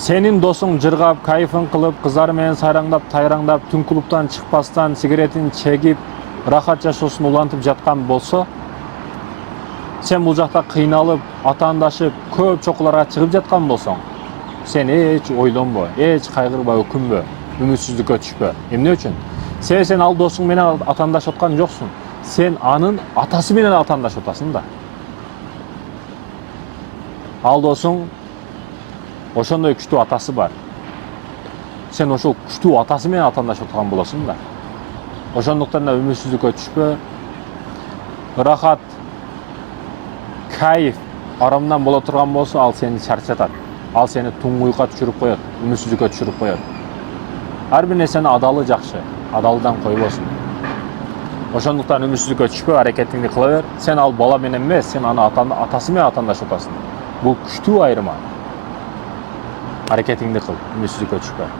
Senin dосуң жыргап, кайфын кылып, кызары менен сайраңдап, тайраңдап, түн клубтан чыкпастан сигаретин чегип, рахат жашоосун улантып жаткан болсо, сен бул жакта кыйналып, атаандашып, көп чокуларга чыгып жаткан болсоң, сен эч ойлонбо, эч кайгырба, өкүнбө, үмүтсүздүккө түшпө. Эмне үчүн? Сен ал досуң менен атаандашып аткан жоксуң. Сен анын атасы менен атаандашып атасың да. Ал досуң ошондой күчтүү атасы бар. Сен ошол күчтүү атасы менен атаандашып аткан болосуң да. Ошондуктан да үмүтсүздүккө түшпө. Рахат, кайф арамдан боло турган болсо, ал сени чарчатат. Ал сени туңгуйукка түшүрүп коет, үмүтсүздүккө түшүрүп коет. Ар бир нерсенин адалы жакшы, адалдан койбосун. Ошондуктан үмүтсүздүккө түшпө, аракетиңди кыла бер. Сен ал бала менен эмес, сен аны атасы менен атаандашып атасың. Бул күчтүү айырма. Аракетиңди кыл, үмүтсүздүккө түшпө.